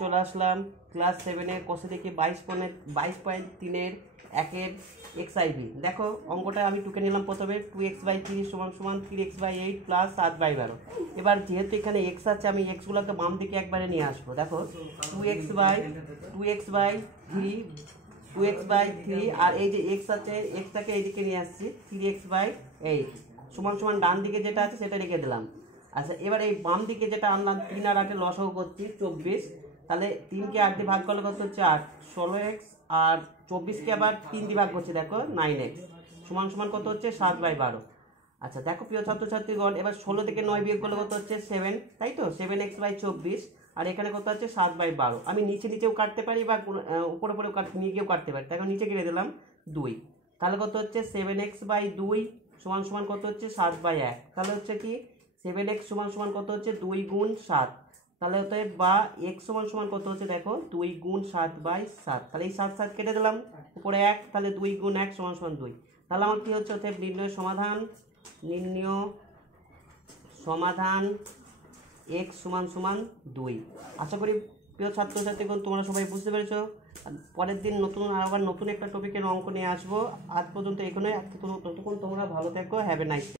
চলে আসলাম ক্লাস 7-এর কষে দেখি 22.3-এর 1-এর এক্সআইভি। দেখো অঙ্কটা আমি টুকে নিলাম প্রথমে 2x/3 = 3x/8 প্লাস 7/12। এবার যেহেতু এখানে এক্স আছে আমি এক্সগুলোকে বাম দিকে একবারে নিয়ে আসবো। দেখো 2x/3 আর এই যে এক্স আছে এক্সটাকে এইদিকে নিয়ে আসছি 3x/8 = ডান দিকে যেটা আছে সেটা রেখে দিলাম। আচ্ছা এবার এই বাম দিকে যেটা আনলাম 3 আর 8 লসাগু করছি 24, তাহলে 3কে 8 দিয়ে ভাগ করলে কত হচ্ছে 8, 16x আর 24কে আবার 3 দিয়ে ভাগ করছি দেখো 9x = কত হচ্ছে 7/12। আচ্ছা দেখো প্রিয় ছাত্রছাত্রীগণ এবার 16 থেকে 9 বিয়োগ করলে কত হচ্ছে 7, তাই তো 7x/24 আর এখানে কত হচ্ছে 7/12। আমি নিচেও কাটতে পারি বা উপরে নিয়ে গিয়েও কাটতে পারি। দেখো নিচে কেটে দিলাম 2, তাহলে কত হচ্ছে 7x/2 = কত হচ্ছে 7/1। তাহলে হচ্ছে কি 7x = কত হচ্ছে 2 গুণ 7, তাহলে হতে বা x = কত হচ্ছে দেখো 2 গুণ 7/7। তাহলে এই 7 7 কেটে দিলাম উপরে 1, তাহলে 2 গুণ 1 = 2। তাহলে আমার কি হচ্ছে অতএব নির্ণয় সমাধান x = 2। আশা করি প্রিয় ছাত্রছাত্রীগণ তোমরা সবাই বুঝতে পেরেছো। পরের দিন আবার নতুন একটা টপিকের অঙ্ক নিয়ে আসবো। আজ পর্যন্ত এখানে, ততক্ষণ তোমরা ভালো থেকো। Have a nice day.